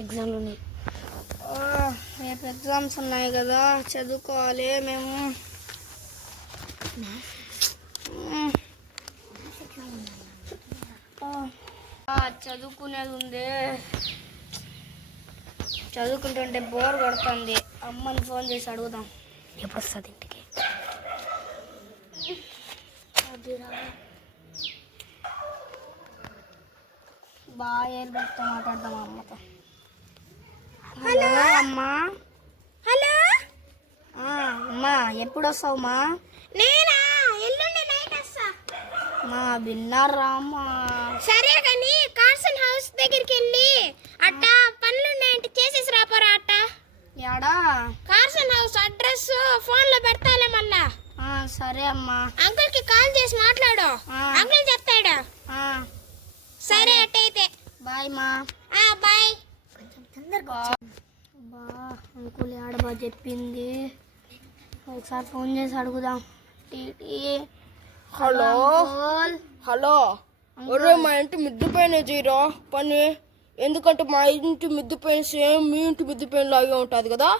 ఎగ్జామ్లు ఉన్నాయి. రేపు ఎగ్జామ్స్ ఉన్నాయి కదా, చదువుకోవాలి మేము. చదువుకునేది ఉంది. చదువుకుంటుంటే బోర్ కొడుతుంది. అమ్మని ఫోన్ చేసి అడుగుదాం ఎప్పుడు వస్తుంది ఇంటికి. బాగా ఏర్పడుతూ మాట్లాడదాం అమ్మతో. హలో అమ్మా. హలో అమ్మా, ఎప్పుడు వస్తావమ్మా? నేనా? ఎల్లుండి నైట్ వస్తా. మా విన్నారా అమ్మా? సరే కానీ కార్సన్ హౌస్ దగ్గరికి వెళ్ళి అట్ట పనులున్నాయంటే చేసేసి రాపోరా. అట్ట యాడా? కార్సన్ హౌస్ అడ్రస్ ఫోన్ లో పెడతాలే మళ్ళా. సరే అమ్మా. అంకుల్ కి కాల్ చేసి మాట్లాడు, అంకుల్ చెప్తాడు. సరే అట్టయితే బాయ్ మా. బాయ్. బా అంకుల్ యాడ బా చెప్పింది. ఒకసారి ఫోన్ చేసి అడుగుదాం. టీటీ. Hello hello. ఒరే, మా ఇంటి మిద్దు పైన చేయరా పని. ఎందుకంటే మా ఇంటి మిద్దు పైన సేమ్ మీ ఇంటి మిద్దు పైన లాగే ఉంటుంది కదా,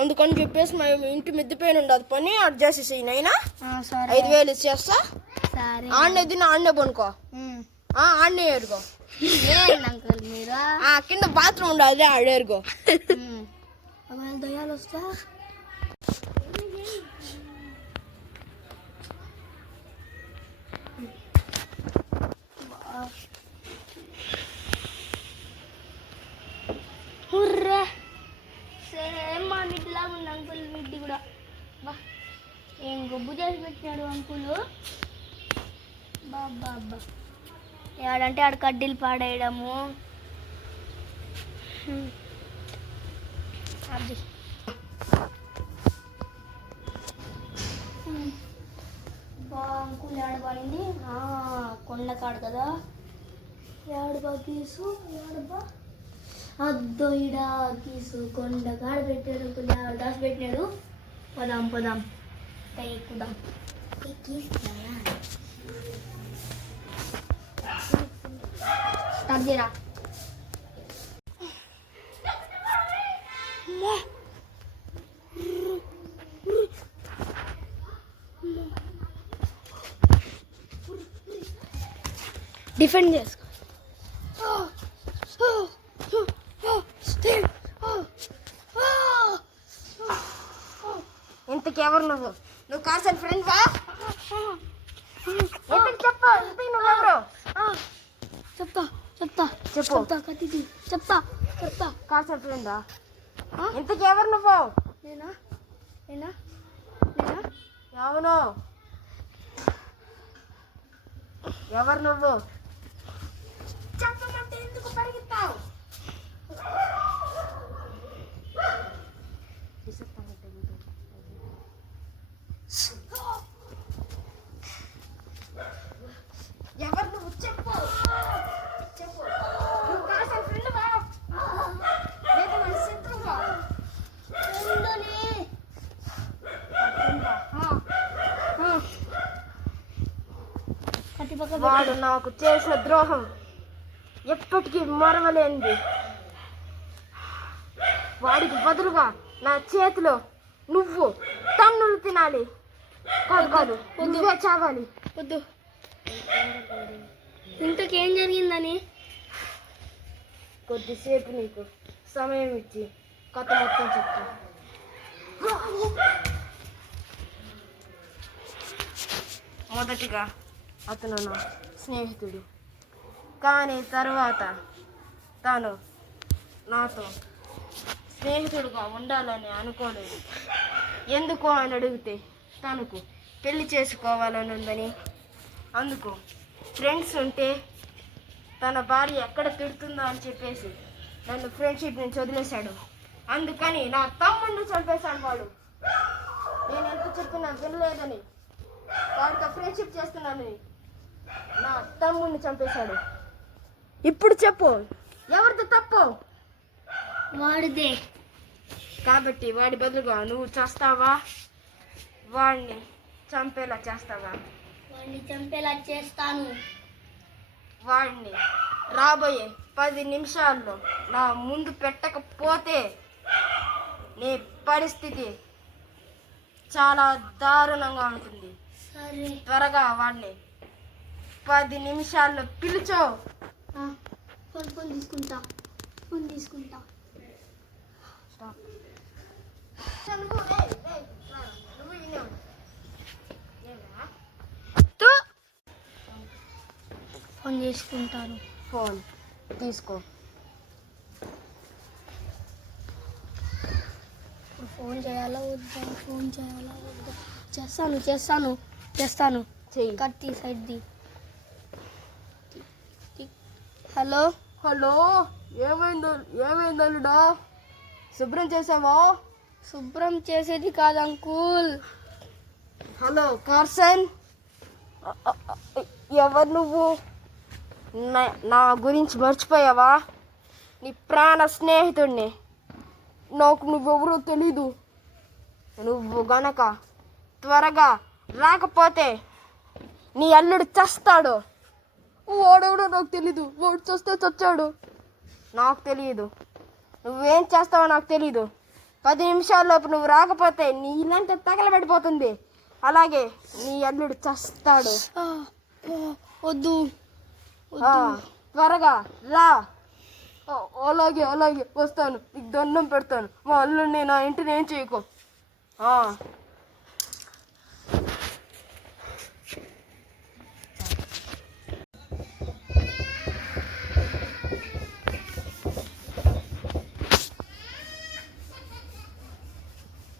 అందుకని చెప్పేసి మా ఇంటి మిద్దు పైన ఉండదు పని. అడ్జస్ట్ చేసేయి నైనా. 5,000 ఇచ్చేస్తా. ఆడనే తిని ఆడనే పనుకో. ఆడనే ఏరుగో. అంకుల్ మీరు కింద బాత్రూమ్ ఉండదు, ఆడేరుగో. దయాలు వస్తా. సేమ్ మా మిడ్లా ఉంది అంకుల్. మిడ్డి కూడా బా ఏం గొబ్బు చేసి పెట్టినాడు అంకులు. బాబా అబ్బా, ఏడంటే ఆడ కడ్డీలు పాడేయడము. అది బా అంకుల్ ఏడబడింది. కొండకాడు కదా. ఏడబా గీసు, ఏడబా అద్దో ఇడా గీసు. కొండకాడు పెట్టాడు అంకుల్, దాచి పెట్టినాడు. పదాం పదాం ఎక్కుదాం. స్టార్ట్ చేయరా. డిఫెండ్ చేసుకో. ఇంతకెవరు నువ్వు? నువ్వు కార్సన్ ఫ్రెండ్ వా? చెప్పు, నువ్వెవరు? చెప్తా చెప్తా చెప్పు. చెప్తా కత్తి చెప్తా చెప్తా. కార్సన్ ఫ్రెండా? ఇంతకెవరు నువ్వు? నేనా నేనా నేనా అవును, ఎవరు నువ్వు? చెప్పమంటే ఎందుకు పరిగెత్తావు? ఎవరు నువ్వు? చెప్పు చెప్పు. నువ్వు కార్సన్ ఫ్రెండ్వా లేదా మన శత్రువా? వాడు నాకు చేసిన ద్రోహం ఎప్పటికీ మరవలేనిది. వాడికి బదులుగా నా చేతిలో నువ్వు తన్నులు తినాలి. కాదు కాదు, నువ్వే చావాలి. వద్దు. ఇంతకేం జరిగిందని కొద్దిసేపు నీకు సమయం ఇచ్చి కథ మొత్తం చెప్తా. మొదటిగా అతను నా స్నేహితుడు, కానీ తర్వాత తాను నాతో స్నేహితుడుగా ఉండాలని అనుకోలేదు. ఎందుకు అని అడిగితే తనకు పెళ్లి చేసుకోవాలని ఉందని. అందుకు ఫ్రెండ్స్ ఉంటే తన భార్య ఎక్కడ తిడుతుందో అని చెప్పేసి నన్ను ఫ్రెండ్షిప్ నుంచి వదిలేశాడు. అందుకని నా తమ్ముడిని చంపేశాడు వాడు. నేను ఎంత చెప్పినా వినలేదని, వాడితో ఫ్రెండ్షిప్ చేస్తున్నానని నా తమ్ముడిని చంపేశాడు. ఇప్పుడు చెప్పు, ఎవరితో తప్పు? వాడిదే. కాబట్టి వాడి బదులుగా నువ్వు చేస్తావా? వాడిని చంపేలా చేస్తావా? వాడిని చంపేలా చేస్తాను. వాడిని రాబోయే 10 నిమిషాల్లో నా ముందు పెట్టకపోతే నీ పరిస్థితి చాలా దారుణంగా ఉంటుంది. సరే. త్వరగా వాడిని 10 నిమిషాల్లో పిలుచో. ఫోన్ తీసుకుంటా. ఫోన్ చేసుకుంటాను. ఫోన్ తీసుకో. ఫోన్ చేయాలా వద్దా? చేస్తాను. చెయ్యి. కత్తి సైడ్ ది. హలో. ఏమైందల్లుడా? శుభ్రం చేసావా? శుభ్రం చేసేది కాదు అంకుల్. హలో కార్సన్, ఎవరు నువ్వు? నా గురించి మర్చిపోయావా? నీ ప్రాణ స్నేహితుడిని. నాకు నువ్వెవరో తెలీదు. నువ్వు గనక త్వరగా రాకపోతే నీ అల్లుడు చస్తాడు. వాడెవడో నాకు తెలీదు. వాడు చస్తే చచ్చాడు. నాకు తెలియదు. నువ్వేం చేస్తావో నాకు తెలీదు. 10 నిమిషాల్లోపు నువ్వు రాకపోతే నీ ఇల్లంతా తగలబడిపోతుంది. అలాగే నీ అల్లుడు చస్తాడు. వద్దు. త్వరగా రా. అలాగే వస్తాను. నీకు దండం పెడతాను. మా అల్లుడిని నా ఇంటిని ఏం చేయకు.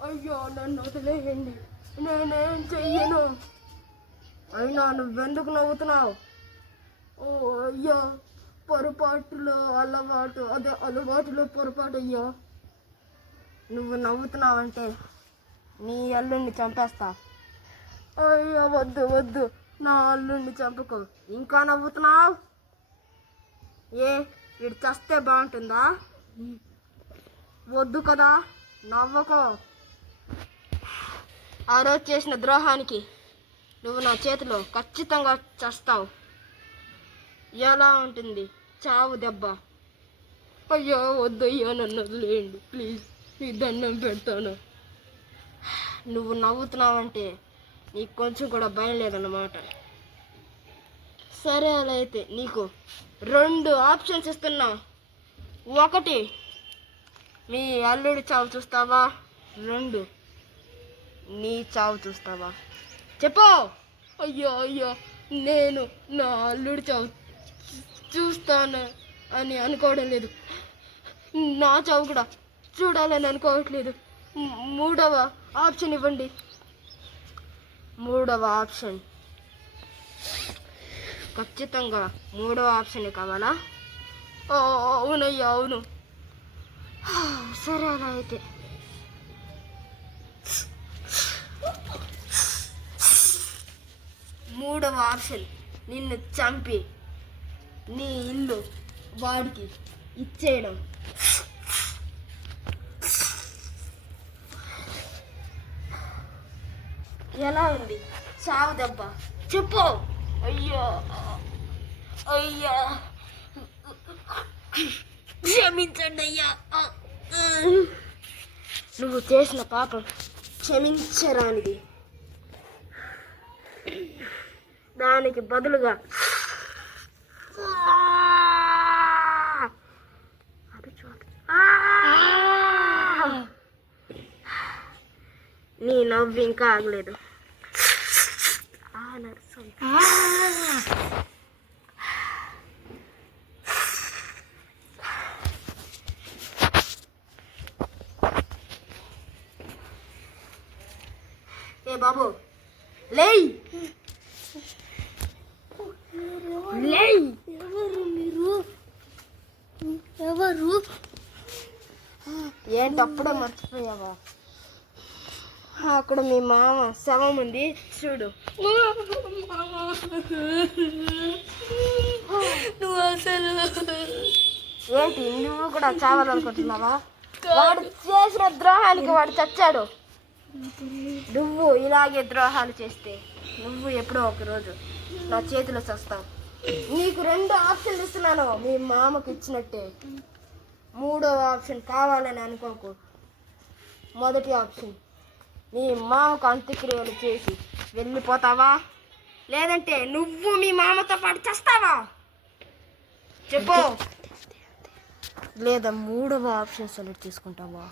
అయ్యో, నన్ను వదిలేయండి. నేనేం చెయ్యను. అయినా నువ్వెందుకు నవ్వుతున్నావు? ఓ అయ్యా, అలవాటులో పొరపాటు అయ్యా. నువ్వు నవ్వుతున్నావంటే నీ అల్లుడిని చంపేస్తా. అయ్యో వద్దు, నా అల్లుడిని చంపుకో. ఇంకా నవ్వుతున్నావు? వీడు చస్తే బాగుంటుందా? వద్దు కదా, నవ్వకో. ఆ రోజు చేసిన ద్రోహానికి నువ్వు నా చేతిలో ఖచ్చితంగా చస్తావు. ఎలా ఉంటుంది చావు దెబ్బ? అయ్యో వద్దయ్యా, నన్ను వదిలేయండి ప్లీజ్. నీ దండం పెడతాను. నువ్వు నవ్వుతున్నావంటే నీకు కొంచెం కూడా భయం లేదన్నమాట. సరే, అలా అయితే నీకు 2 ఆప్షన్స్ ఇస్తున్నా. 1, మీ అల్లుడి చావు చూస్తావా? 2, నీ చావు చూస్తావా? చెప్పు. అయ్యో, నేను నా అల్లుడి చావు చూస్తాను అని అనుకోవడం లేదు. నా చావు కూడా చూడాలని అనుకోవట్లేదు. 3వ ఆప్షన్ ఇవ్వండి. 3వ ఆప్షన్. ఖచ్చితంగా 3వ ఆప్షన్ కావాలా? అవునయ్యా, అవును. సరే, అలా అయితే 3వ ఆప్షన్ నిన్ను చంపి నీ ఇల్లు వాడికి ఇచ్చేయడం. ఎలా ఉంది చావు దెబ్బ? చెప్పు. అయ్యా, క్షమించండి అయ్యా. నువ్వు చేసిన పాపం క్షమించరానిది. దానికి బదులుగా నీ నవ్వు ఇంకా ఆగలేదు. ఏ బాబు, లేయ్. ఎవరు? ఏంటి అప్పుడే మర్చిపోయావా? అక్కడ మీ మామ శవం ఉంది, చూడు. నువ్వు అసలు ఏంటి, నువ్వు కూడా చావాలనుకుంటున్నావా? వాడు చేసిన ద్రోహానికి వాడు చచ్చాడు. నువ్వు ఇలాగే ద్రోహాలు చేస్తే నువ్వు ఎప్పుడో ఒక రోజు నా చేతిలో చస్తావు. నీకు 2 ఆప్షన్లు ఇస్తున్నాను మీ మామకి ఇచ్చినట్టే. 3వ ఆప్షన్ కావాలని అనుకోకు. మొదటి ఆప్షన్, మీ మామకు అంత్యక్రియలు చేసి వెళ్ళిపోతావా, లేదంటే నువ్వు మీ మామతో పాటు చేస్తావా చెప్పు. లేదా 3వ ఆప్షన్ సెలెక్ట్ చేసుకుంటావా?